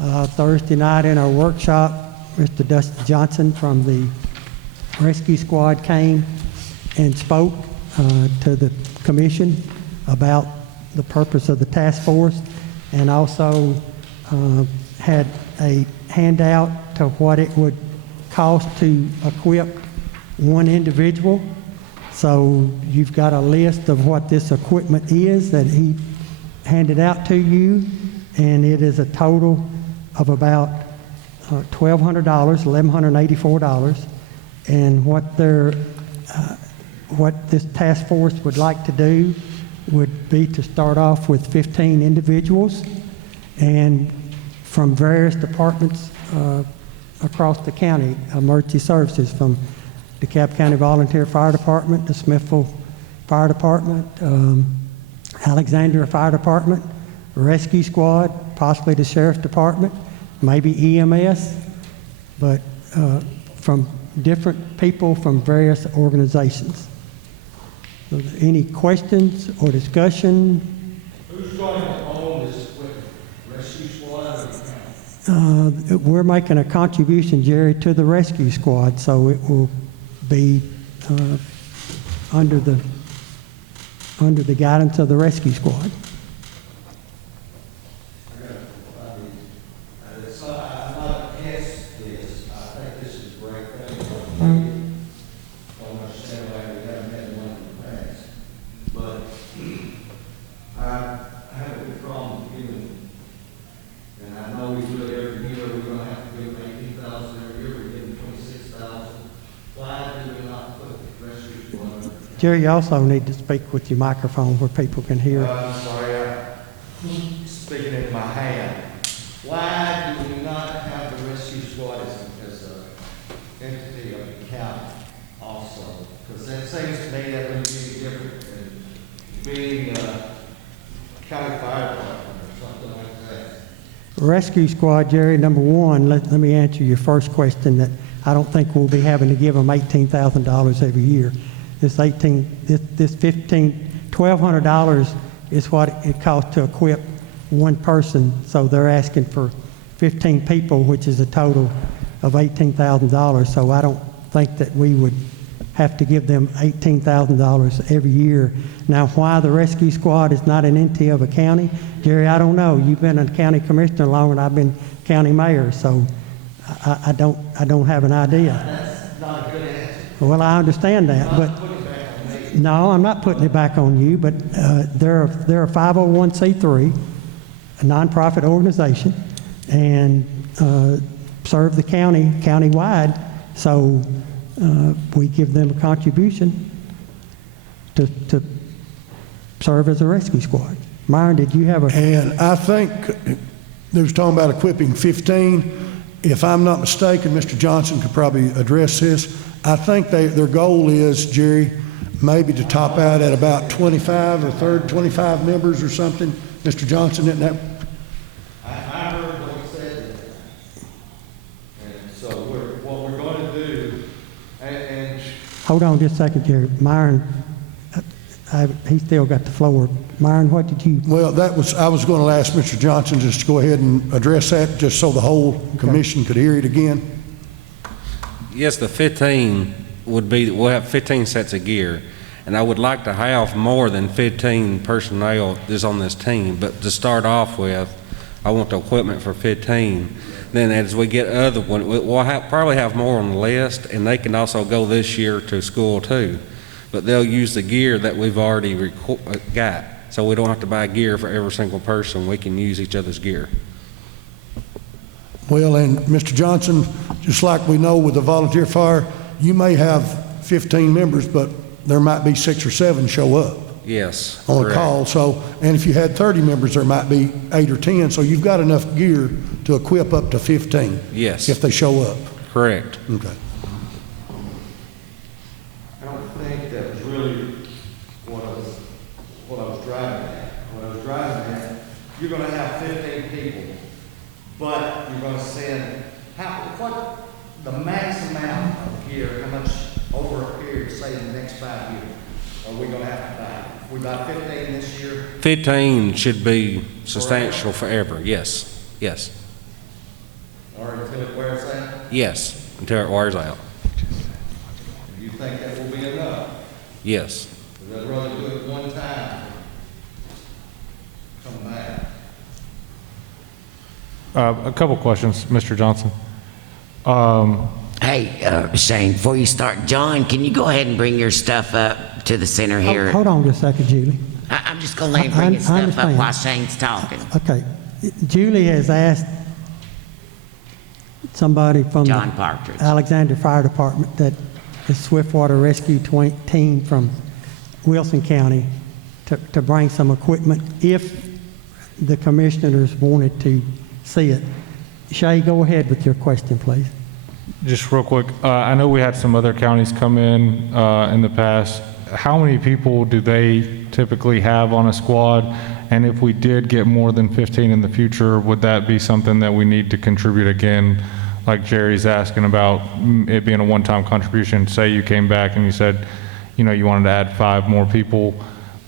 Thursday night in our workshop, Mr. Dustin Johnson from the rescue squad came and spoke to the commission about the purpose of the task force, and also had a handout to what it would cost to equip one individual. So you've got a list of what this equipment is that he handed out to you, and it is a total of about $1,200, $1,184. And what this task force would like to do would be to start off with 15 individuals and from various departments across the county, emergency services, from DeKalb County Volunteer Fire Department, the Smithville Fire Department, Alexandria Fire Department, Rescue Squad, possibly the Sheriff's Department, maybe EMS, but from different people from various organizations. So any questions or discussion? Who's going to own this equipment? Rescue Squad or the county? We're making a contribution, Jerry, to the rescue squad, so it will be under the guidance of the rescue squad. I'm not against this. I think this is a great thing. Don't understand why we haven't had one in the past. But I have a big problem giving, and I know we do it every year. We're going to have to give 18,000 every year. We're getting 26,000. Why do we not put the rescue squad? Jerry, you also need to speak with your microphone where people can hear. I'm sorry, I'm speaking in my hand. Why do we not have the rescue squad as an entity of the county also? Because that seems to me that would be different than being county fire department or something like that. Rescue squad, Jerry, number one, let me answer your first question, that I don't think we'll be having to give them $18,000 every year. This $1,200 is what it costs to equip one person. So they're asking for 15 people, which is a total of $18,000. So I don't think that we would have to give them $18,000 every year. Now, why the rescue squad is not an entity of a county, Jerry, I don't know. You've been a county commissioner longer than I've been county mayor, so I don't have an idea. That's not a good answer. Well, I understand that, but no, I'm not putting it back on you. But they're a 501c3, a nonprofit organization, and serve the county countywide. So we give them a contribution to serve as a rescue squad. Myron, did you have a? And I think they was talking about equipping 15. If I'm not mistaken, Mr. Johnson could probably address this. I think their goal is, Jerry, maybe to top out at about 25 or 25 members or something. Mr. Johnson, isn't that? I heard what he said. And so what we're going to do, and Hold on just a second, Jerry. Myron, he still got the floor. Myron, what did you? Well, I was going to ask Mr. Johnson just to go ahead and address that, just so the whole commission could hear it again. Yes, the 15 would be, we'll have 15 sets of gear, and I would like to have more than 15 personnel that's on this team, but to start off with, I want the equipment for 15. Then as we get other ones, we'll probably have more on the list, and they can also go this year to school too. But they'll use the gear that we've already got, so we don't have to buy gear for every single person. We can use each other's gear. Well, and Mr. Johnson, just like we know with the volunteer fire, you may have 15 members, but there might be 6 or 7 show up. Yes. On correct. a call. So, and if you had 30 members, there might be 8 or 10. So you've got enough gear to equip up to 15. Yes. If they show up. Correct. Okay. I don't think that was really what I was driving at. What I was driving at, you're going to have 15 people, but you're going to send what the max amount of gear, how much over a period, say in the next 5 years, are we going to have to buy? We buy 15 this year. 15 should be substantial forever. Yes. Yes. until it wears out? Yes, until it wears out. Do you think that will be enough? Yes. Because I'd rather do it one time. Come back. A couple questions, Mr. Johnson. Hey, Shane, before you start, John, can you go ahead and bring your stuff up to the center here? Hold on just a second, Julie. I'm just going to let him I bring his stuff up understand. while Shane's talking. Okay. Julie has asked somebody from John the Partridge. Alexander Fire Department, that the Swiftwater Rescue Team from Wilson County, to bring some equipment if the commissioners wanted to see it. Shay, go ahead with your question, please. Just real quick, I know we had some other counties come in the past. How many people do they typically have on a squad? And if we did get more than 15 in the future, would that be something that we need to contribute again? Like Jerry's asking about it being a one-time contribution. Say you came back and you said, you know, you wanted to add 5 more people.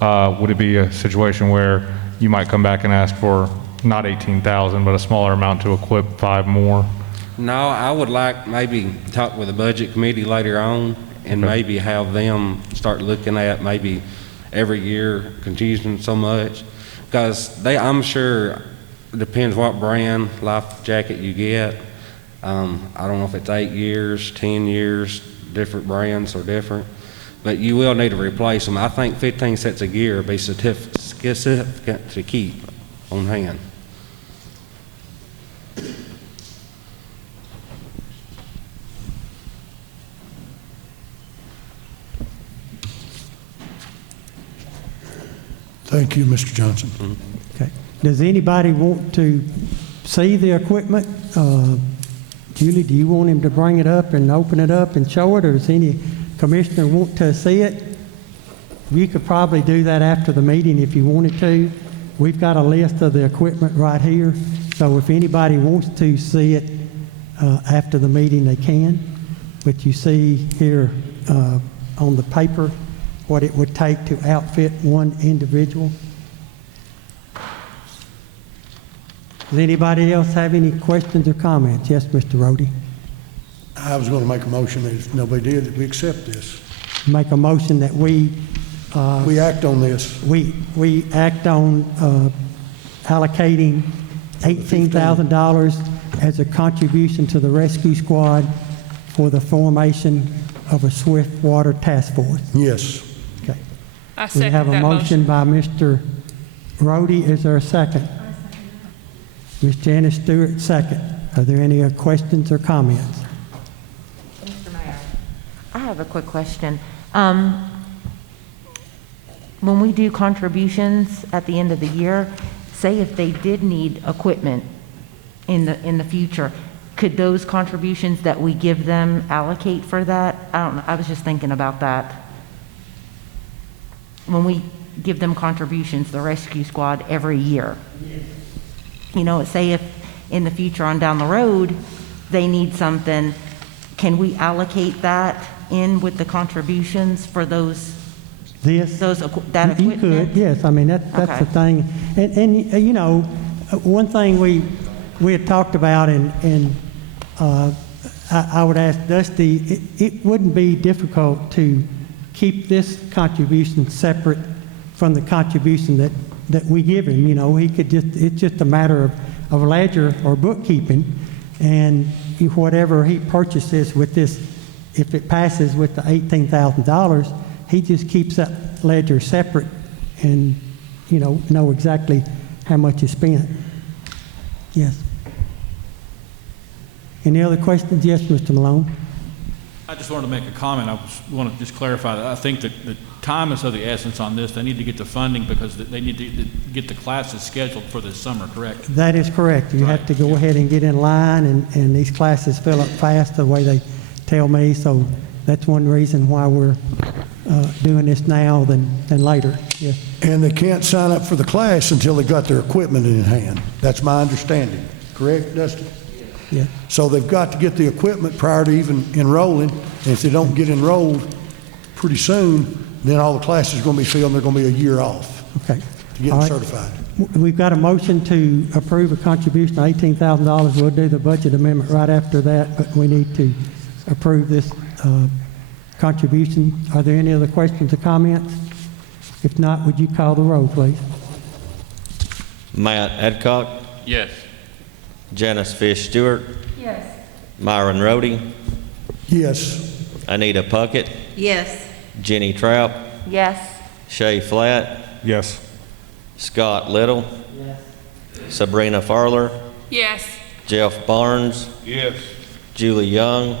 Would it be a situation where you might come back and ask for not 18,000, but a smaller amount to equip 5 more? No, I would like maybe talk with the budget committee later on and maybe have them start looking at maybe every year continuing so much. Because I'm sure it depends what brand life jacket you get. I don't know if it's 8 years, 10 years, different brands are different. But you will need to replace them. I think 15 sets of gear would be significant to keep on hand. Thank you, Mr. Johnson. Okay. Does anybody want to see the equipment? Julie, do you want him to bring it up and open it up and show it, or does any commissioner want to see it? You could probably do that after the meeting if you wanted to. We've got a list of the equipment right here, so if anybody wants to see it after the meeting, they can. But you see here on the paper what it would take to outfit one individual. Does anybody else have any questions or comments? Yes, Mr. Rhodey. I was going to make a motion, that if nobody did, that we accept this. Make a motion that we We act on this. we act on allocating $18,000 as a contribution to the rescue squad for the formation of a Swiftwater task force. Yes. Okay. I We second have a that motion motion. by Mr. Rhodey. Is there a second? Ms. Janice Stewart, second. Are there any questions or comments? Mr. Mayor, I have a quick question. When we do contributions at the end of the year, say if they did need equipment in the future, could those contributions that we give them allocate for that? I don't know, I was just thinking about that. When we give them contributions, the rescue squad, every year. You know, say if in the future on down the road, they need something, can we allocate that in with the contributions for that You equipment? could, yes. I mean, that's the Okay. thing. And you know, one thing we had talked about, and I would ask Dusty, it wouldn't be difficult to keep this contribution separate from the contribution that we give him. You know, it's just a matter of ledger or bookkeeping, and whatever he purchases with this, if it passes with the $18,000, he just keeps that ledger separate and, you know exactly how much is spent. Yes. Any other questions? Yes, Mr. Malone? I just wanted to make a comment. I want to just clarify that I think that the time is of the essence on this. They need to get the funding because they need to get the classes scheduled for this summer, correct? That is correct. You have to go ahead and get in line, and these classes fill up fast the way they tell me, so that's one reason why we're doing this now than later. Yes. And they can't sign up for the class until they got their equipment in hand. That's my understanding. Correct, Dusty? Yeah. So they've got to get the equipment prior to even enrolling, and if they don't get enrolled pretty soon, then all the classes are going to be filled and they're going to be a year off. Okay. to get All them right. certified. We've got a motion to approve a contribution of $18,000. We'll do the budget amendment right after that, but we need to approve this contribution. Are there any other questions or comments? If not, would you call the roll, please? Matt Adcock, Yes. Janice Fish Stewart, Yes. Myron Rhodey, Yes. Anita Puckett, Yes. Jenny Trout, Yes. Shay Flatt, Yes. Scott Little, Sabrina Farler, Yes. Jeff Barnes, Yes. Julie Young,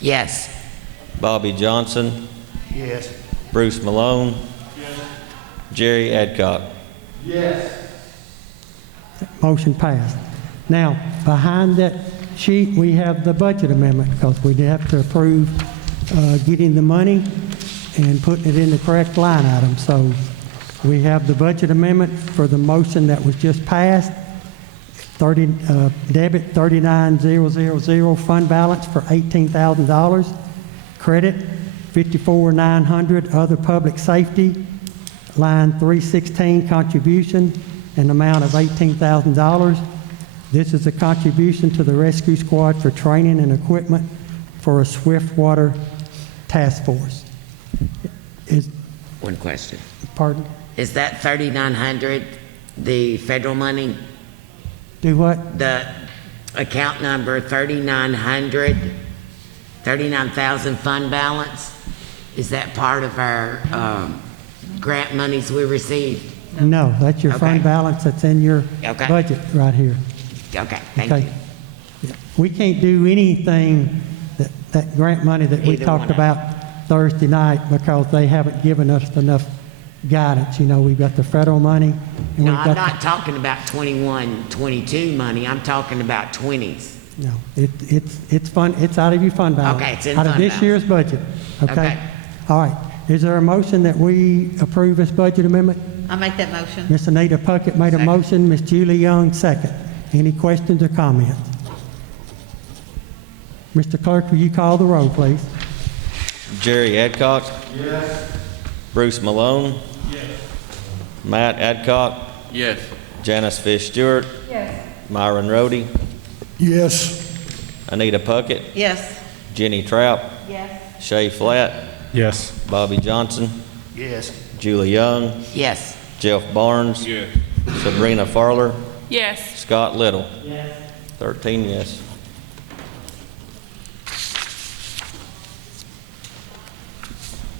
Yes. Bobby Johnson, Yes. Bruce Malone, Jerry Adcock. Motion passed. Now, behind that sheet, we have the budget amendment, because we have to approve getting the money and putting it in the correct line item. So we have the budget amendment for the motion that was just passed. Debit 39,000, fund balance for $18,000. Credit 54,900, other public safety, line 316, contribution, an amount of $18,000. This is a contribution to the rescue squad for training and equipment for a swift water task force. Is, One question. pardon? Is that 3,900 the federal money? Do what? The account number 3,900, 39,000 fund balance? Is that part of our grant monies we received? No, that's your fund Okay. balance that's in your Okay. budget right here. Okay, thank Okay. you. Yeah. We can't do anything, that grant money that we Either talked one. about Thursday night, because they haven't given us enough guidance. You know, we've got the federal money, and No, we've I'm got not talking about 21, 22 money. I'm talking about 20s. No, it's fun, it's out of your fund balance. Okay, it's in Out of fund this balance. year's budget, okay? Okay. All right, is there a motion that we approve this budget amendment? I'll make that motion. Miss Anita Puckett made a Second. motion, Miss Julie Young, second. Any questions or comments? Mr. Clerk, will you call the roll, please? Jerry Adcock. Bruce Malone. Matt Adcock, Yes. Janice Fish Stewart, Myron Rhodey, Yes. Anita Puckett, Yes. Jenny Trout, Yes. Shay Flatt, Yes. Bobby Johnson, Yes. Julie Young, Yes. Jeff Barnes, Sabrina Farler, Yes. Scott Little. 13 yes.